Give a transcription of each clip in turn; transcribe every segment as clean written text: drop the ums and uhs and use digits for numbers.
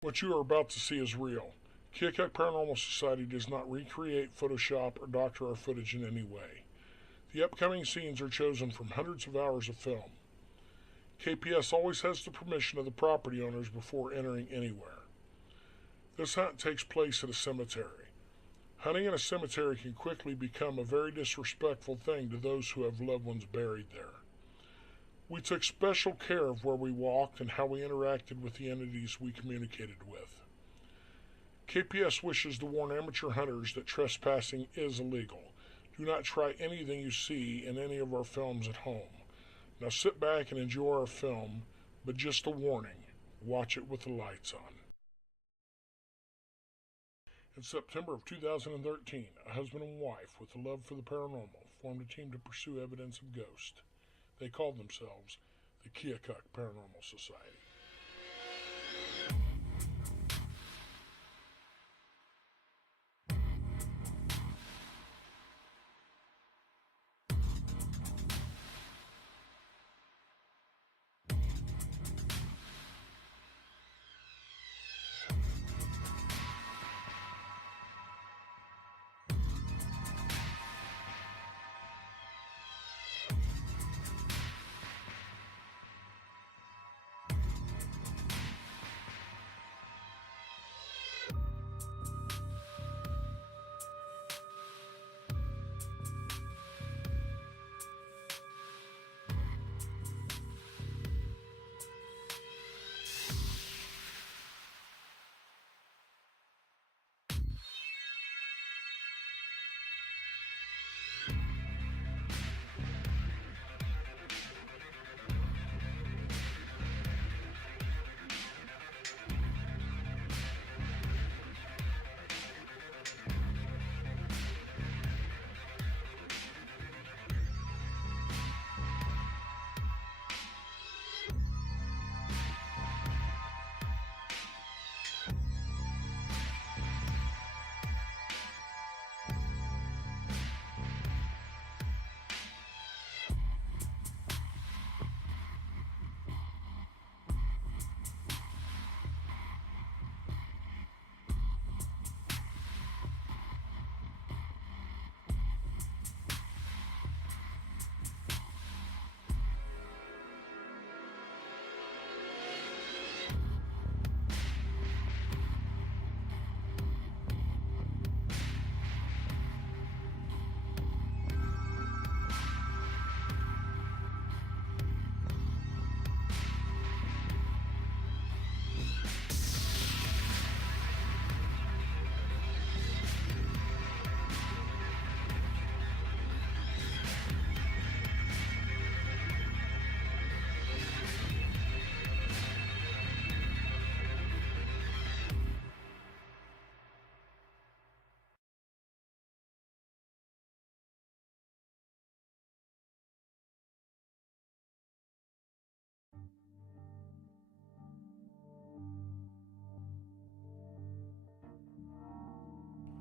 What you are about to see is real. Keokuk Paranormal Society does not recreate, Photoshop, or doctor our footage in any way. The upcoming scenes are chosen from hundreds of hours of film. KPS always has the permission of the property owners before entering anywhere. This hunt takes place at a cemetery. Hunting in a cemetery can quickly become a very disrespectful thing to those who have loved ones buried there. We took special care of where we walked and how we interacted with the entities we communicated with. KPS wishes to warn amateur hunters that trespassing is illegal. Do not try anything you see in any of our films at home. Now sit back and enjoy our film, but just a warning, watch it with the lights on. In September of 2013, a husband and wife with a love for the paranormal formed a team to pursue evidence of ghosts. They called themselves the Keokuk Paranormal Society.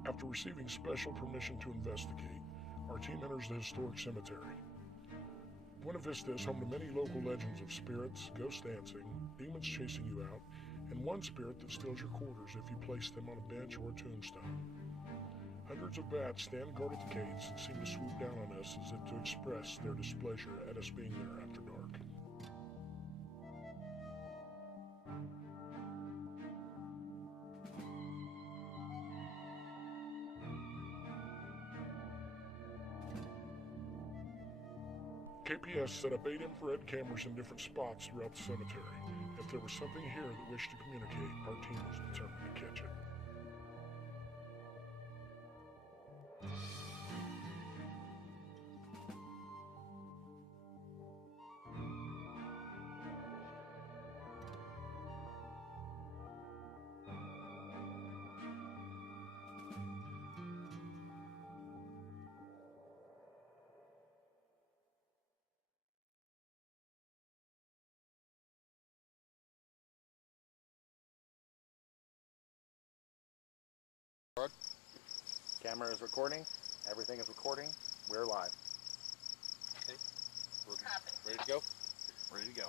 After receiving special permission to investigate, our team enters the historic cemetery. Buena Vista is home to many local legends of spirits, ghost dancing, demons chasing you out, and one spirit that steals your quarters if you place them on a bench or a tombstone. Hundreds of bats stand guard at the gates and seem to swoop down on us as if to express their displeasure at us being there after dark. KPS set up 8 infrared cameras in different spots throughout the cemetery. If there was something here that wished to communicate, our team was determined to catch it. Camera is recording. Everything is recording. We're live. Okay. We're ready to go? Ready to go.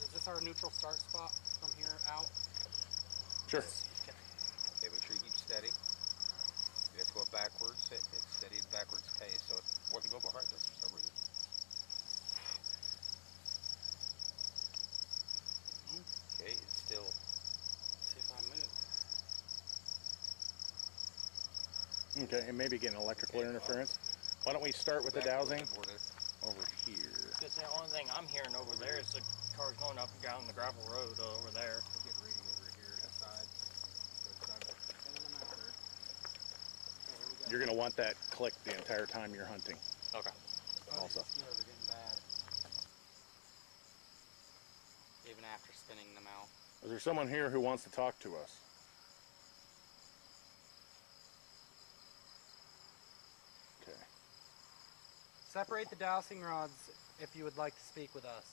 Is this our neutral start spot from here? Sure. Okay, make sure you keep steady. It's going backwards. It's steady and backwards pace, so it's wanting to go behind us for some reason. Okay, it's still. See if I move. Okay, and maybe getting electrical Okay, interference. Why don't we start with the Back a little dowsing bit more there. over here? Because the only thing I'm hearing over there is the cars going up and down the gravel road over there. We'll get reading over here to the side. You're gonna want that clicked the entire time you're hunting. Okay. Also. These mosquitoes are getting bad. Even after spinning them out. Is there someone here who wants to talk to us? Okay. Separate the dowsing rods if you would like to speak with us.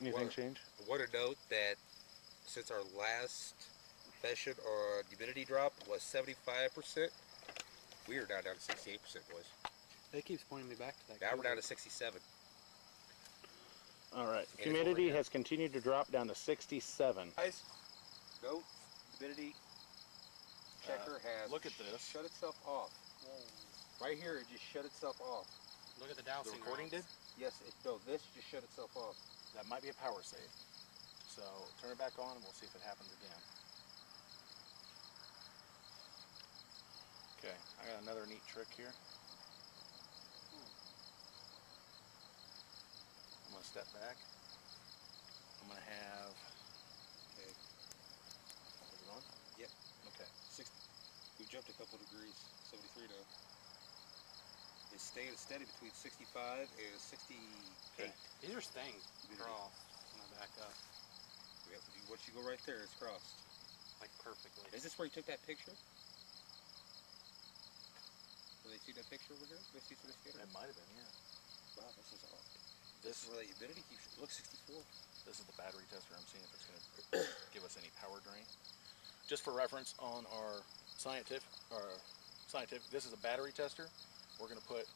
Anything Well, change? I want to note that since our last session on humidity drop was 75%, we are now down to 68%, boys. It keeps pointing me back to that. Now we're down to 67. All right. it's Humidity over here. has continued to drop down to 67. Guys, no humidity checker has look at this. shut itself off. Right here, it just shut itself off. Look at the The dowsing recording did? rods. Yes, no, this just shut itself off. That might be a power save. So turn it back on and we'll see if it happens again. Okay, I got another neat trick here. I'm gonna step back. I'm gonna have. Okay. Is it on? Yep. Okay. We jumped a couple degrees, 73 now. It's staying steady between 65 and 68. Okay. These are staying Humidity. crossed when I back up. We have to do, once you go right there, it's crossed. Like perfectly. Is this where you took that picture? Did they see that picture over here? Did they see the scanner? It might have been, yeah. Wow, this is odd. This This is where the humidity keeps. Look, 64. This is the battery tester. I'm seeing if it's going to give us any power drain. Just for reference, on our scientific, this is a battery tester. We're going to put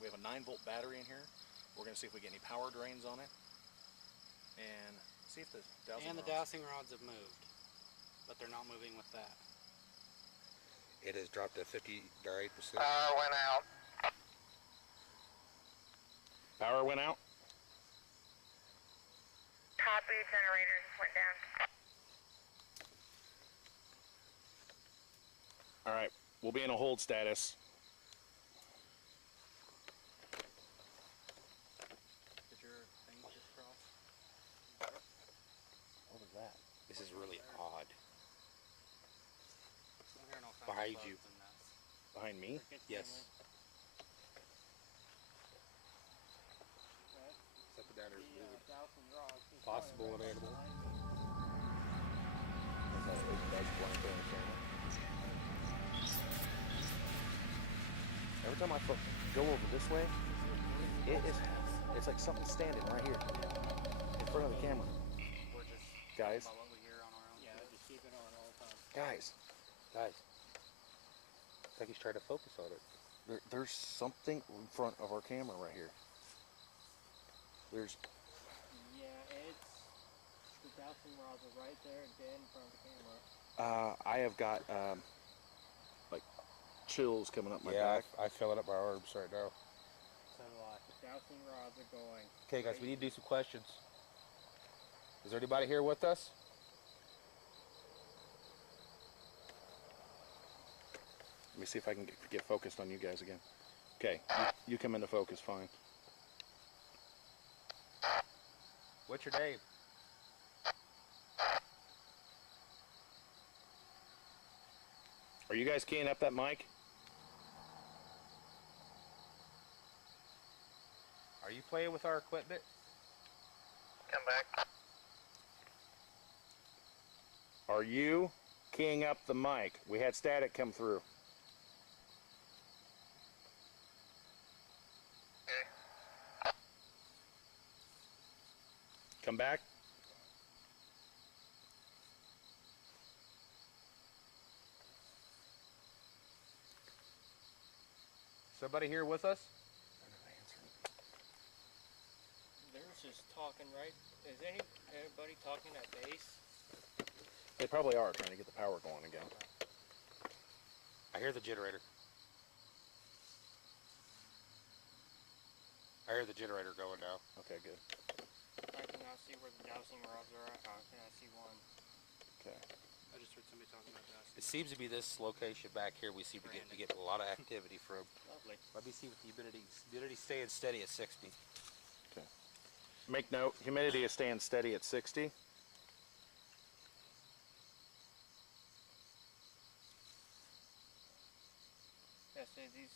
we have a 9-volt battery in here. We're going to see if we get any power drains on it, and see if the dowsing And the rods- dowsing rods have moved. But they're not moving with that. It has dropped to 59%. Power went out. Power went out. Copy, generator just went down. All right, we'll be in a hold status. Did your thing just cross? What was that? This is really odd. I'm hearing all kinds Behind of bugs you. in this. Behind me? Yes. It's up and down there is moving. Possible an animal. Every time I go over this way, it's like something standing right here in front of the camera. We're just Guys. talking about what we hear on our own. Yeah, just keep it on all the time. Guys, It's like he's trying to focus on it. there's something in front of our camera right here. There's Yeah, it's the dowsing rods are right there, dead in front of the camera. I have got like chills coming up my Yeah, back. I feel it up my arms right now. So do I. The dowsing rods are going. Okay, guys, we need to do some questions. Is there anybody here with us? Let me see if I can get focused on you guys again. Okay, you come into focus, fine. What's your name? Are you guys keying up that mic? Are you playing with our equipment? Come back. Are you keying up the mic? We had static come through. Okay. Come back. Somebody here with us? There's just talking, right? Is everybody talking at base? They probably are trying to get the power going again. I hear the generator. I hear the generator going now. Okay, good. I cannot see where the dowsing rods are at. I see one. Okay. I just heard somebody talking about that. It seems to be this location back here. We seem to get a lot of activity from. Lovely. Let me see what the humidity staying steady at 60. Okay. Make note, humidity is staying steady at 60. Yeah, see these.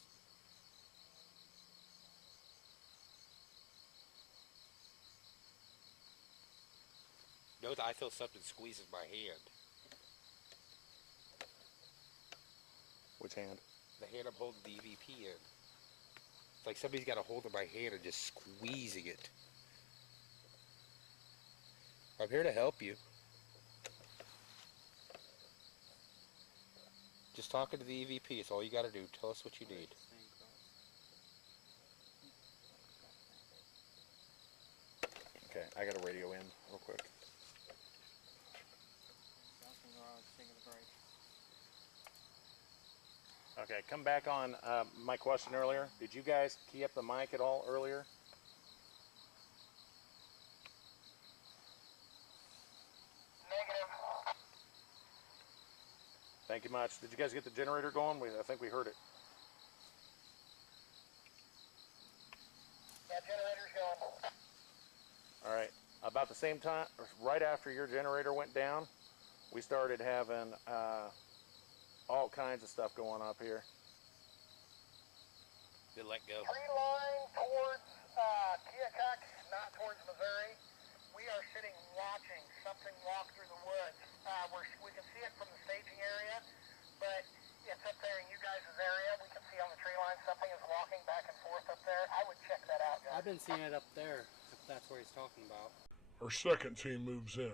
Note that I feel something squeezing my hand. Which hand? The hand I'm holding the EVP in. It's like somebody's got a hold of my hand and just squeezing it. I'm here to help you. Just talking to the EVP. It's all you got to do. Tell us what you need. Okay, I got a radio in real quick. Dowsing rods taking a break. Okay, come back on my question earlier. Did you guys key up the mic at all earlier? Negative. Thank you much. Did you guys get the generator going? I think we heard it. Yeah, generator's going. All right. About the same time, right after your generator went down, we started having all kinds of stuff going up here. Then let go. Tree line towards Keokuk, not towards Missouri. We are sitting watching something walk through the woods. We can see it from the staging area, but it's up there in you guys' area. We can see on the tree line something is walking back and forth up there. I would check that out, guys. I've been seeing it up there, if that's where he's talking about. Our second team moves in.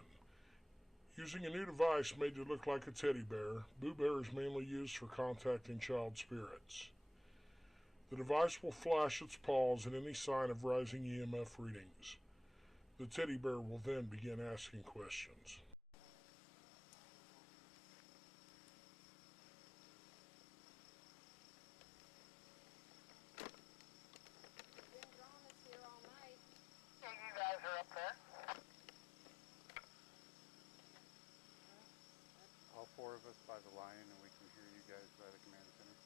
Using a new device made to look like a teddy bear, Boo Bear is mainly used for contacting child spirits. The device will flash its paws at any sign of rising EMF readings. The teddy bear will then begin asking questions. Been drawing us here all night. Yeah, you guys are up there. All four of us by the line, and we can hear you guys by the command center.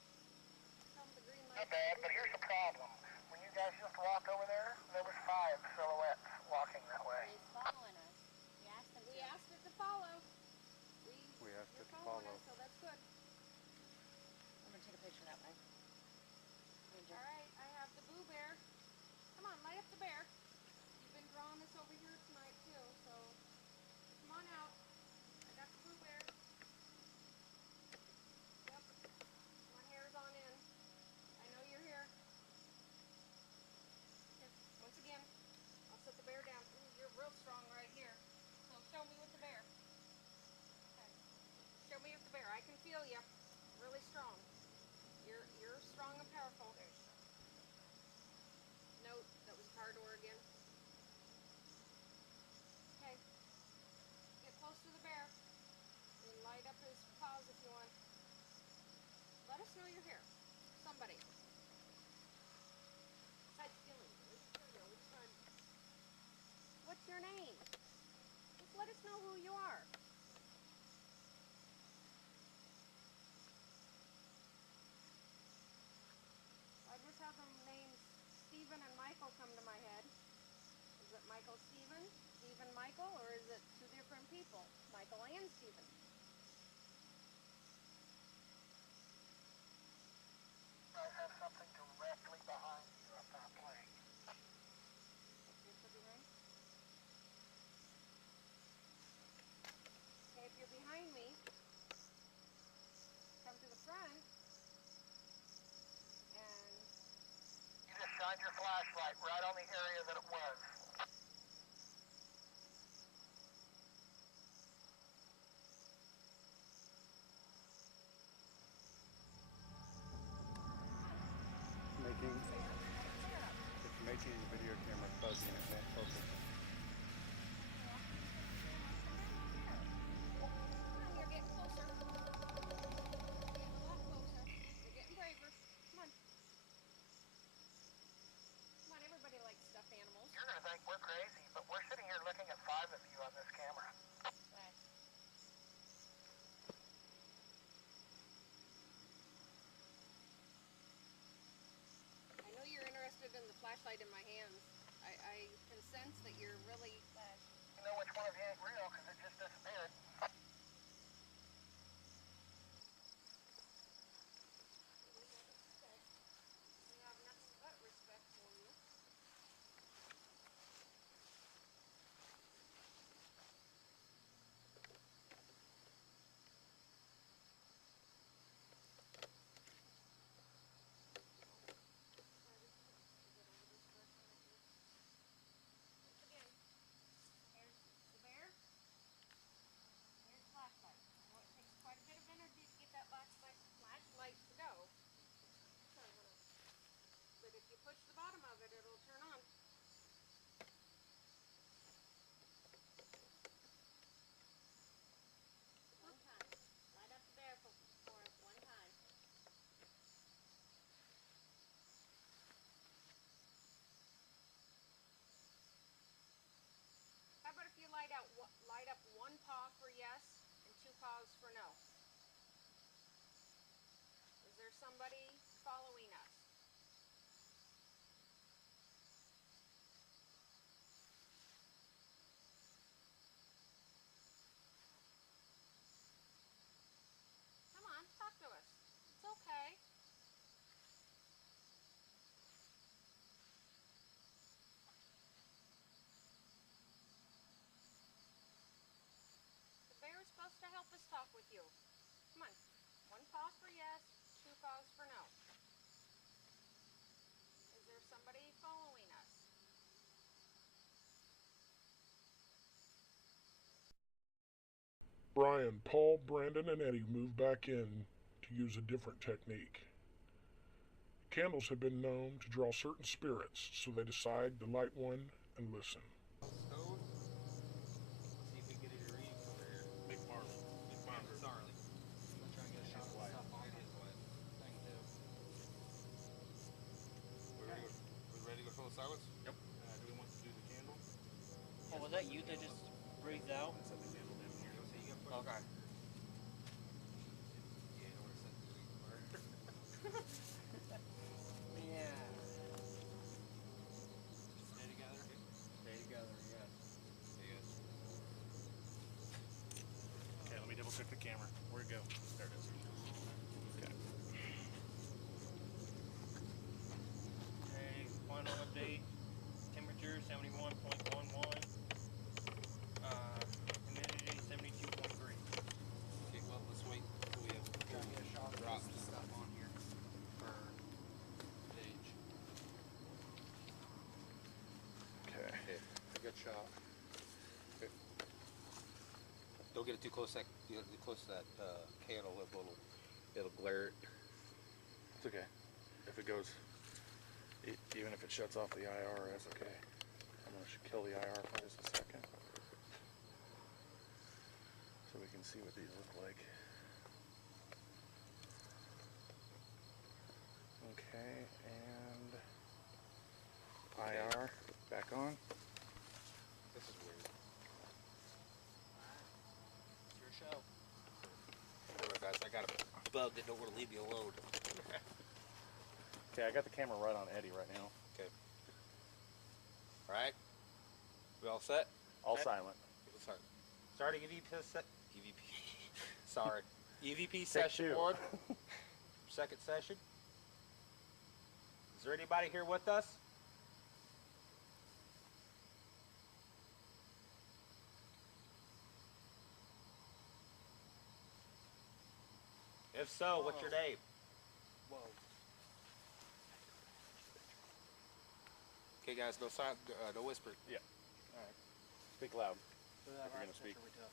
Not bad, but here's the problem. When you guys just walked over there was 5 silhouettes walking that way. He's following us. We asked it to follow. We asked it to Following follow. us, so that's good. I'm gonna take a picture that way. All right, I have the Boo Bear. Come on, light up the bear. You've been drawing us over here tonight too, so come on out. I got the Boo Bear. Yep. My hair's on in. I know you're here. Here, once again, I'll set the bear down. Ooh, you're real strong right here. So show me with the bear. Okay. Show me with the bear. I can feel you. Really strong. You're strong and powerful. Note, that was a car door again. Okay. Get close to the bear. And light up his paws if you want. Let us know you're here. Somebody. Besides feeling good. Here we go. Which one? What's your name? Just let us know who you are. I just have the names Stephen and Michael come to my head. Is it Michael Stephen? Stephen Michael? Or is it two different people? Michael and Stephen? You guys have something directly behind you up that plane. Picture behind? Okay, if you're behind me, come to the front. And You just shined your flashlight right on the area that it was. pause for no. Is there somebody following us? Come on, talk to us. It's okay. The bear is supposed to help us talk with you. Come on. One pause for yes, two pause for no. Is there somebody following us? Brian, Paul, Brandon, and Eddie move back in to use a different technique. Candles have been known to draw certain spirits, so they decide to light one and listen. Stone. Let's see if we can get any readings over here. Big Marley. Big Marley. Sorry. I'm gonna try and get a shot of Wyatt. stuff on It the is Wyatt. thing too. We ready to go full silence? Yep. Do we want to do the candle? Oh, was that you that just breathed out? I'm gonna set the candle down here. So you got put Okay. Yeah, you don't want to set the reading bar. Yeah. Stay together. Stay together, yes. Yes. Okay, let me double check the camera. Where'd it go? There it is. Okay. Okay, final update. Temperature 71.11. Humidity 72.3. Okay, well, let's wait until we have Try and get a shot of drops. this stuff on here for Sage. Okay. Okay, a good shot. Okay. Don't get it too close. You get too close to that candle. It'll glare. It's okay. If it goes, even if it shuts off the IR, that's okay. I'm gonna kill the IR for just a second, so we can see what these look like. Okay, and IR back on. This is weird. It's your show. Anyway, guys, I got a bug that don't want to leave me alone. Okay, I got the camera right on Eddie right now. Okay. All right. We all set? All Okay. silent. Sorry. Starting EVP set. EVP. Sorry. EVP Take session two. 1. Second session. Is there anybody here with us? If so, what's your name? Whoa. Okay, guys, no silent, no whisper. Yeah. All right. Speak loud. So that If you're last gonna speak. picture we took.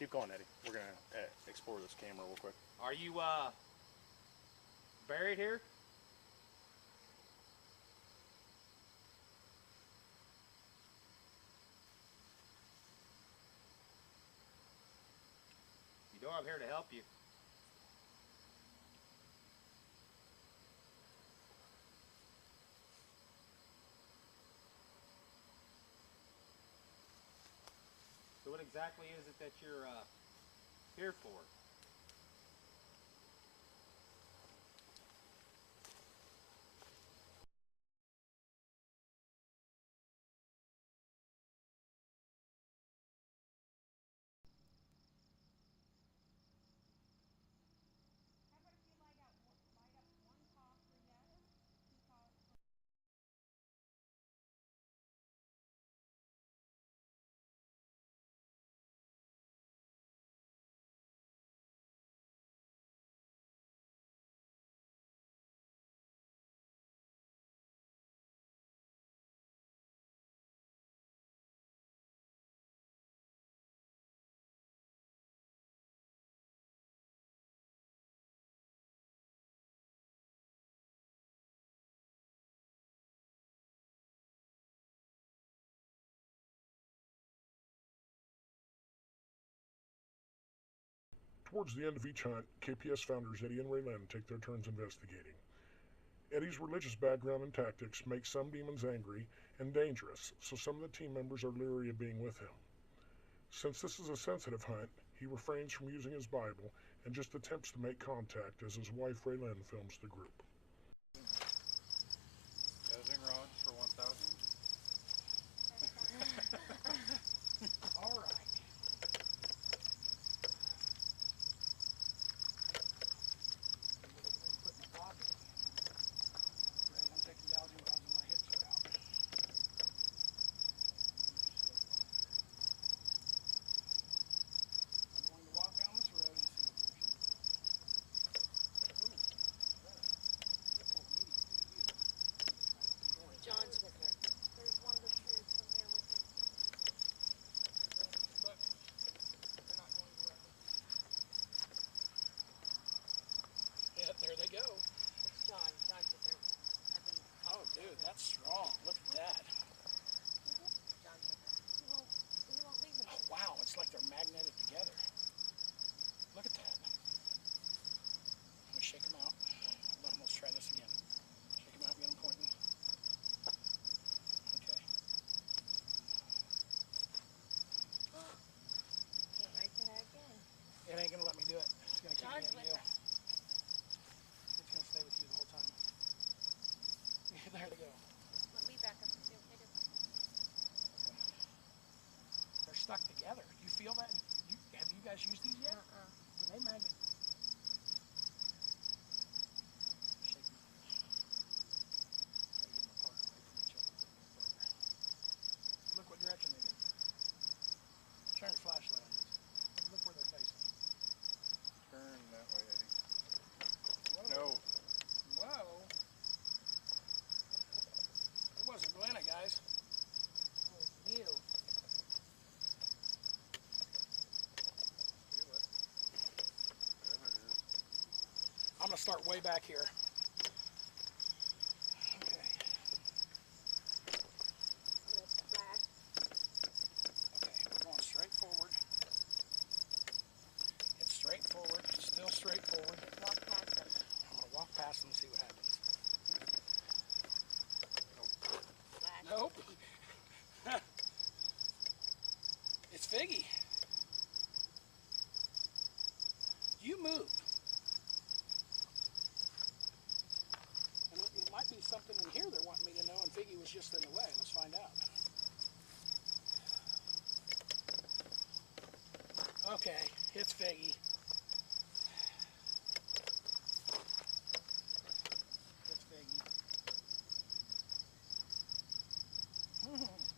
Keep going, Eddie. We're gonna explore this camera real quick. Are you buried here? You know I'm here to help you. So what exactly is it that you're here for? How about if you light up one pause for yes, two pause for Towards the end of each hunt, KPS founders Eddie and Raylan take their turns investigating. Eddie's religious background and tactics make some demons angry and dangerous, so some of the team members are leery of being with him. Since this is a sensitive hunt, he refrains from using his Bible and just attempts to make contact as his wife Raylan films the group. Dosing rods for 1,000. All right. Put in my pocket. Ready, I'm taking dowsing rods and my hips are out. I'm going to walk down this road and see what there's. Ooh, running. Get full of meat, you. John's with her. There's one of the spirits in here with him. Look, they're not going directly. Yeah, there they go. It's John. John's with her. I've been. Oh, dude, that's strong. Look at that. John's with her. He won't leave him. Oh, wow, it's like they're magneted together. Look at that. Let me shake them out. Hold on, let's try this again. Shake them out, get them pointing. Okay. Can't write to her again. It ain't gonna let me do it. It's gonna keep John's me with at you. her. It's gonna stay with you the whole time. Yeah, there they go. Let me back up and see what they do. They're stuck together. You feel that? Have you guys used these yet? When they magnet. Shake them out. Try to get them apart away from each other a little bit further. Look what direction they go. Turn your flashlight on these. Look where they're facing. Turn that way, Eddie. Whoa. No. Whoa. It wasn't Glenna, guys. Oh, it's you. Feel it. Whatever it is. I'm gonna start way back here. Okay. Let's flash. Okay, we're going straight forward. It's straight forward, still straight forward. Walk past them. I'm gonna walk past them and see what happens. Flash. Nope. It's Figgy. You move. And it might be something in here they're wanting me to know, and Figgy was just in the way. Let's find out. Okay, it's Figgy. It's Figgy.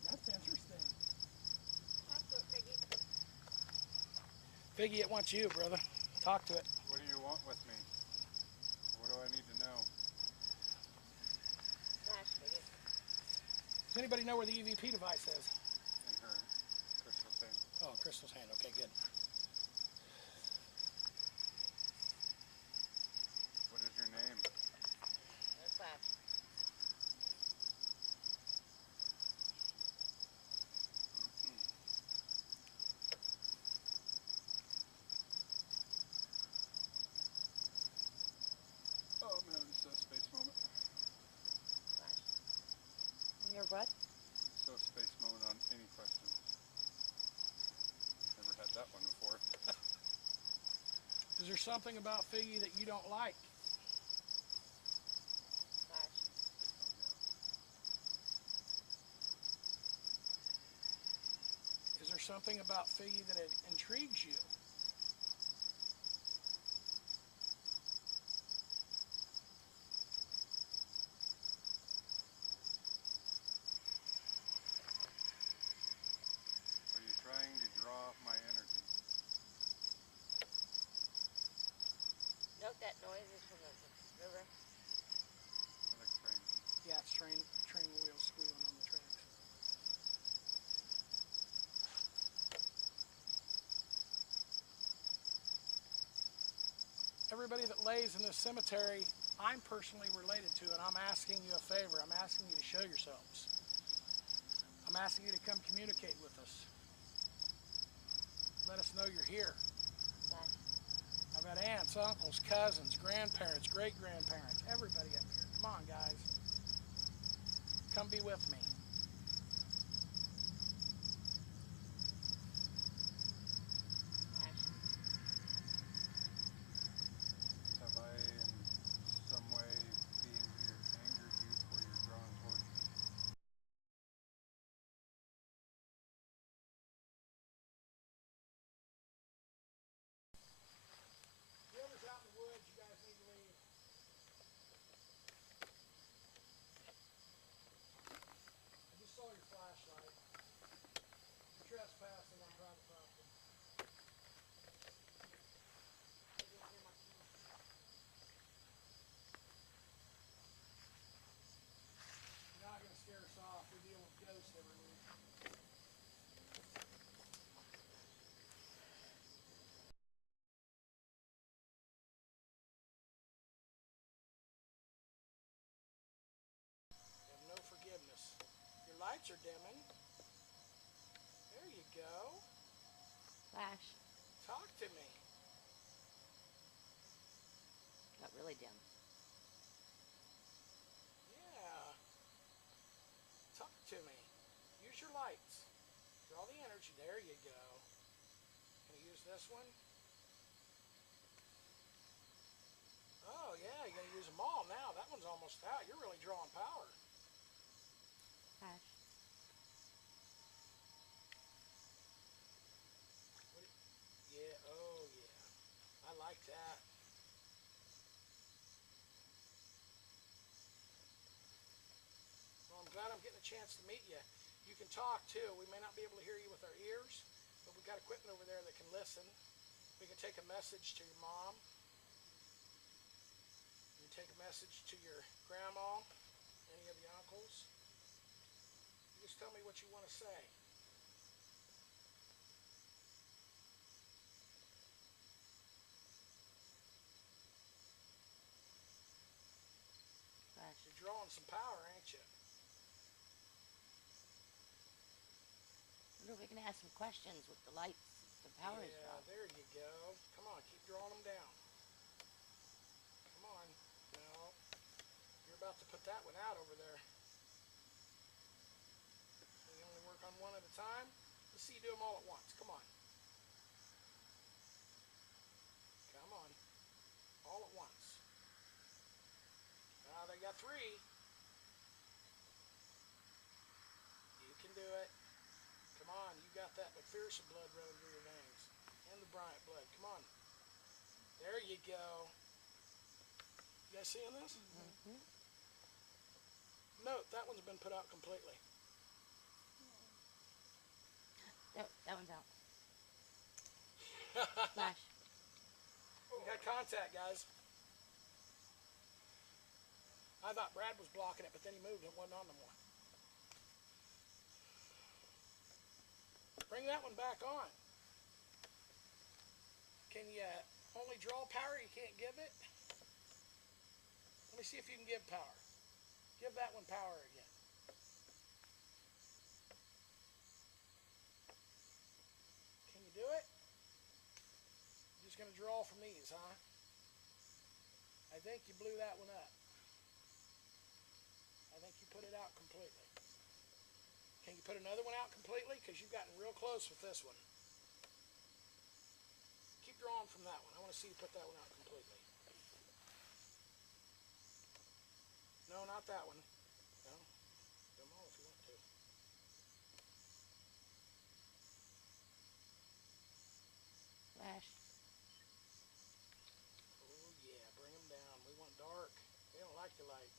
That's interesting. Talk to it, Piggy. Figgy, it wants you, brother. Talk to it. What do you want with me? What do I need to know? Flash, Piggy. Does anybody know where the EVP device is? In her crystal thing. Oh, Crystal's hand. Okay, good. What is your name? Flash. Oh, I'm having a space moment. Flash. You're what? So space moment on any questions. Never had that one before. Is there something about Figgy that you don't like? Flash. Is there something about Figgy that intrigues you? Are you trying to draw my energy? Note that noise is from the river. I like trains. Yeah, it's train wheels squealing on the tracks. Everybody that lays in this cemetery, I'm personally related to, and I'm asking you a favor. I'm asking you to show yourselves. I'm asking you to come communicate with us. Let us know you're here. Flash. I've got aunts, uncles, cousins, grandparents, great-grandparents, everybody up here. Come on, guys. Come be with me. you go. Can you use this one? Oh yeah, you're gonna use them all now. That one's almost out. You're really drawing power. Gosh. Yeah, oh yeah. I like that. Well, I'm glad I'm getting a chance to meet you. You can talk too. We may not be able to hear you with our ears, but we got equipment over there that can listen. We can take a message to your mom. You can take a message to your grandma, any of the uncles. You just tell me what you want to say. Gosh. You're drawing some power, ain't you? I wonder if we can ask some questions with the lights, the power is Yeah, drawn. there you go. Come on, keep drawing them down. Come on. No. You're about to put that one out over there. You only work on one at a time? Let's see you do them all at once. Come on. Come on. All at once. They got 3. You can do it. Come on. You got that McPherson blood running through your veins. And the Bryant blood. Come on. There you go. You guys seeing this? Mm-hmm. Note, that one's been put out completely. That one's out. Flash. We got contact, guys. I thought Brad was blocking it, but then he moved and it wasn't on no more. Bring that one back on. Can you only draw power? You can't give it? Let me see if you can give power. Give that one power again. Can you do it? You're just going to draw from these, huh? I think you blew that one up. I think you put it out completely. Can you put another one out completely? Because you've gotten real close with this one. Keep drawing from that one. I want to see you put that one out completely. No, not that one. No. Do them all if you want to. Flash. Oh, yeah. Bring them down. We want dark. They don't like the light.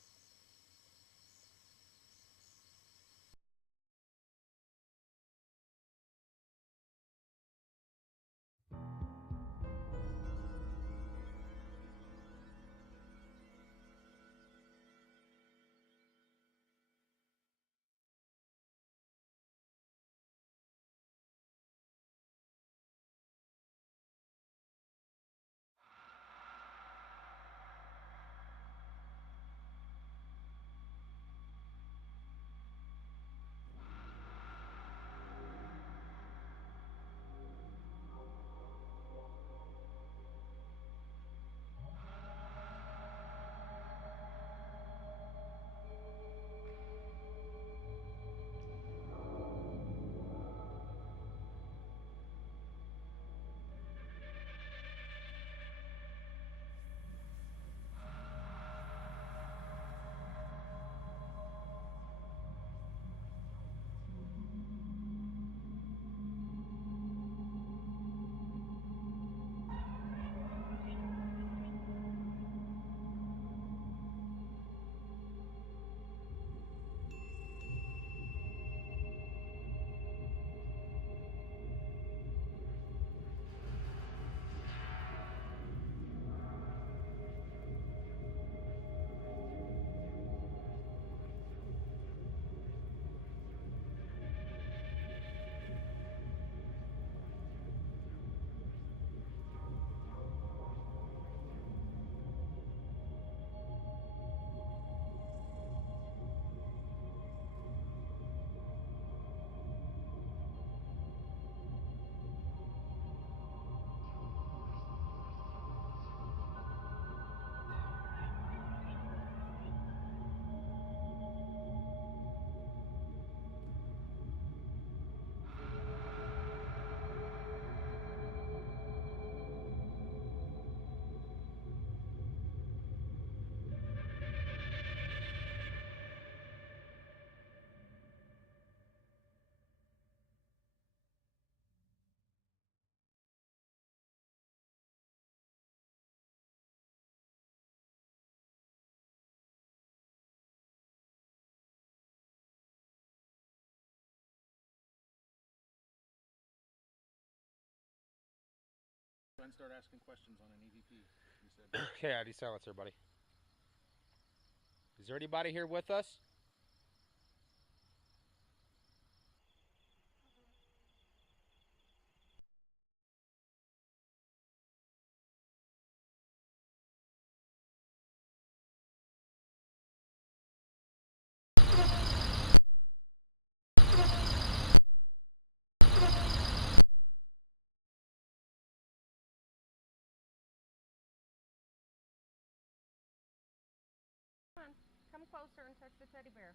ahead and start asking questions on an EVP. You said. Okay, I silence everybody. Is there anybody here with us? Come closer and touch the teddy bear.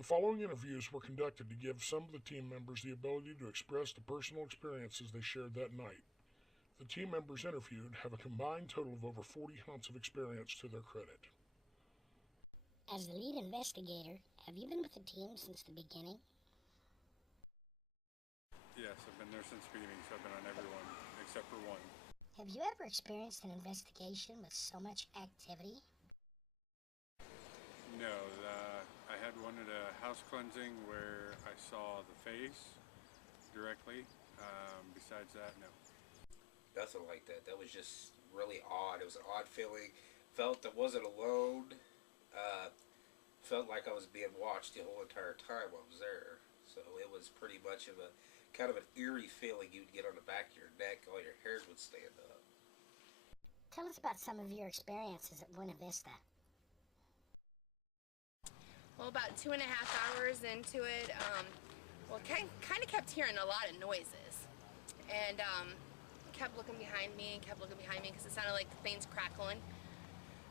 The following interviews were conducted to give some of the team members the ability to express the personal experiences they shared that night. The team members interviewed have a combined total of over 40 hunts of experience to their credit. As the lead investigator, have you been with the team since the beginning? Yes, I've been there since the beginning, so I've been on every one except for one. Have you ever experienced an investigation with so much activity? No, I had one at a house cleansing where I saw the face directly. Besides that, no. Nothing like that. That was just really odd. It was an odd feeling. Felt I wasn't alone. Felt like I was being watched the whole entire time I was there. So it was pretty much of a kind of an eerie feeling you'd get on the back of your neck. All your hairs would stand up. Tell us about some of your experiences at Buena Vista. Well, about 2.5 hours into it, kind of kept hearing a lot of noises. And kept looking behind me because it sounded like things crackling.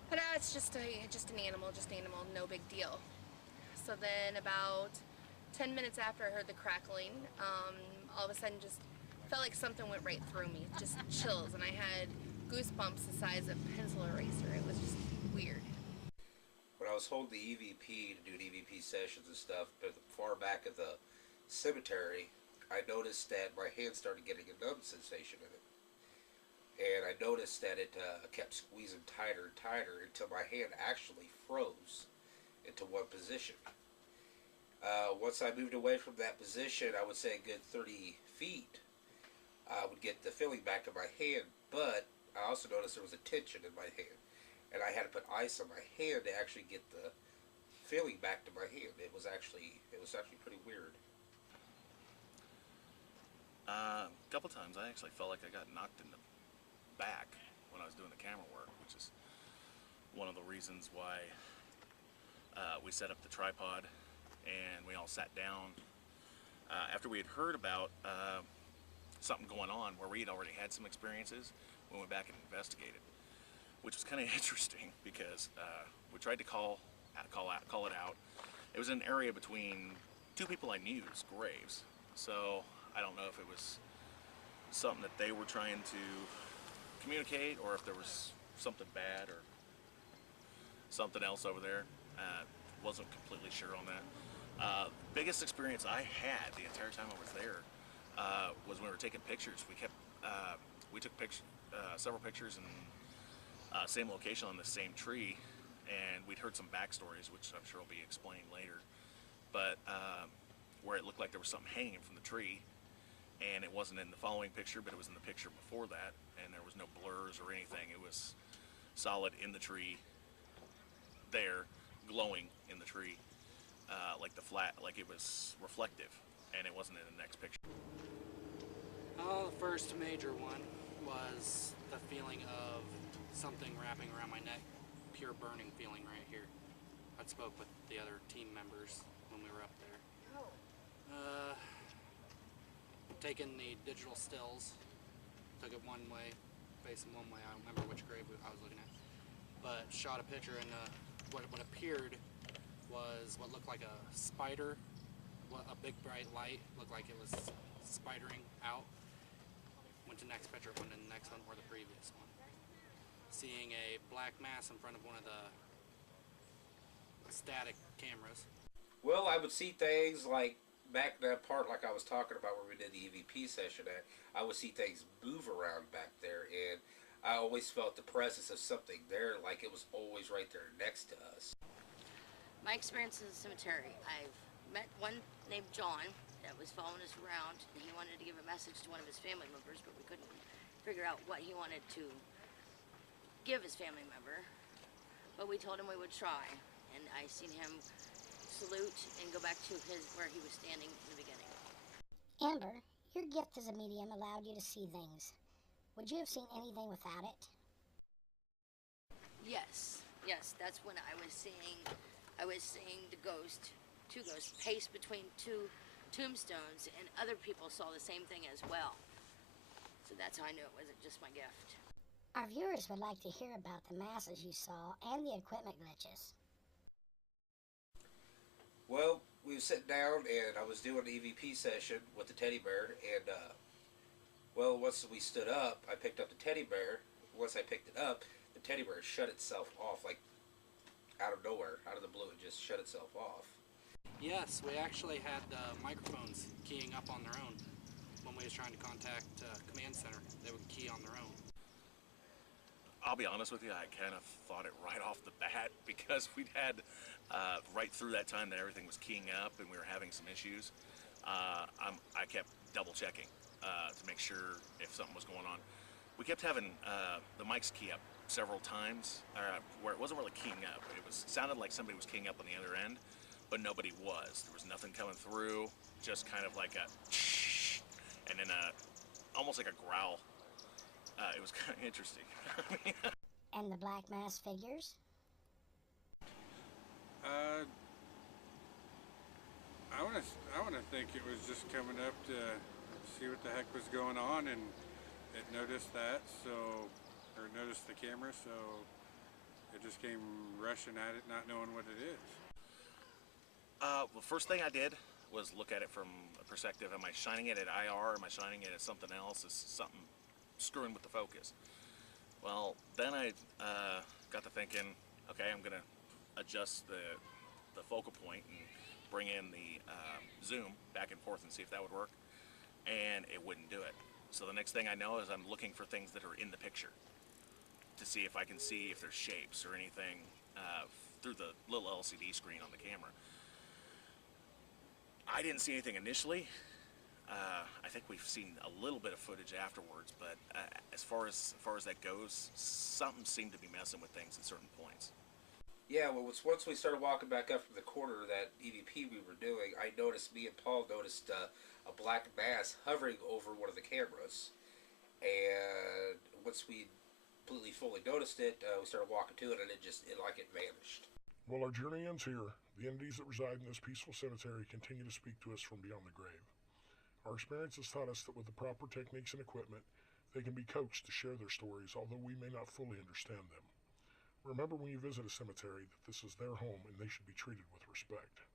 But it's just an animal, no big deal. So then about 10 minutes after I heard the crackling, all of a sudden just felt like something went right through me, just chills, and I had goosebumps the size of a pencil eraser. It was just weird. When I was holding the EVP to do EVP sessions and stuff, but far back at the cemetery, I noticed that my hand started getting a numb sensation in it. And I noticed that it kept squeezing tighter and tighter until my hand actually froze into one position. Once I moved away from that position, I would say a good 30 feet, I would get the feeling back in my hand, but I also noticed there was a tension in my hand. And I had to put ice on my hand to actually get the feeling back to my hand. It was actually pretty weird. A couple times I actually felt like I got knocked in the back when I was doing the camera work, which is one of the reasons why we set up the tripod and we all sat down after we had heard about something going on where we had already had some experiences. We went back and investigated, which was kind of interesting because we tried to call it out. It was an area between two people I knew's graves, so I don't know if it was something that they were trying to communicate or if there was something bad or something else over there. Wasn't completely sure on that. Biggest experience I had the entire time I was there was when we were taking pictures. We took several pictures in same location on the same tree, and we'd heard some backstories, which I'm sure will be explained later. But where it looked like there was something hanging from the tree, and it wasn't in the following picture, but it was in the picture before that, and there was no blurs or anything. It was solid in the tree, there, glowing in the tree, like it was reflective, and it wasn't in the next picture. Oh, the first major one was the feeling of something wrapping around my neck, pure burning feeling right here. I spoke with the other team members when we were up there. Taking the digital stills, took it one way, facing one way. I don't remember which grave I was looking at, but shot a picture, and what appeared was what looked like a spider. A big bright light looked like it was spidering out. Went to the next picture, went to the next one or the previous one. Seeing a black mass in front of one of the static cameras. Well, I would see things like back in that part like I was talking about where we did the EVP session at. I would see things move around back there, and I always felt the presence of something there, like it was always right there next to us. My experience in the cemetery, I've met one named John that was following us around. He wanted to give a message to one of his family members, but we couldn't figure out what he wanted to give his family member. But we told him we would try, and I seen him salute and go back to where he was standing in the beginning. Amber, your gift as a medium allowed you to see things. Would you have seen anything without it? Yes, that's when I was seeing the ghost, two ghosts, paced between two tombstones, and other people saw the same thing as well. So that's how I knew it wasn't just my gift. Our viewers would like to hear about the masses you saw and the equipment glitches. Well, we were sitting down, and I was doing an EVP session with the teddy bear, and once we stood up, I picked up the teddy bear. Once I picked it up, the teddy bear shut itself off, like out of nowhere, out of the blue, it just shut itself off. Yes, we actually had microphones keying up on their own when we was trying to contact command center. They would key on their own. I'll be honest with you, I kind of thought it right off the bat because we'd had right through that time that everything was keying up and we were having some issues. I kept double checking to make sure if something was going on. We kept having the mics key up several times where it wasn't really keying up. It sounded like somebody was keying up on the other end, but nobody was. There was nothing coming through, just kind of like a and then almost like a growl. It was kind of interesting. And the black mass figures? I want to think it was just coming up to see what the heck was going on, and it noticed that, or noticed the camera, so it just came rushing at it, not knowing what it is. Well, first thing I did was look at it from a perspective, am I shining it at IR, am I shining it at something else, is something screwing with the focus? Well, then I got to thinking, okay, I'm going to adjust the focal point and bring in the zoom back and forth and see if that would work, and it wouldn't do it. So the next thing I know is I'm looking for things that are in the picture to see if I can see if there's shapes or anything through the little LCD screen on the camera. I didn't see anything initially. I think we've seen a little bit of footage afterwards, but as far as that goes, something seemed to be messing with things at certain points. Yeah, well, once we started walking back up from the corner of that EVP we were doing, me and Paul noticed a black mass hovering over one of the cameras. And once we completely fully noticed it, we started walking to it, and it vanished. Well, our journey ends here. The entities that reside in this peaceful cemetery continue to speak to us from beyond the grave. Our experience has taught us that with the proper techniques and equipment, they can be coaxed to share their stories, although we may not fully understand them. Remember when you visit a cemetery that this is their home and they should be treated with respect.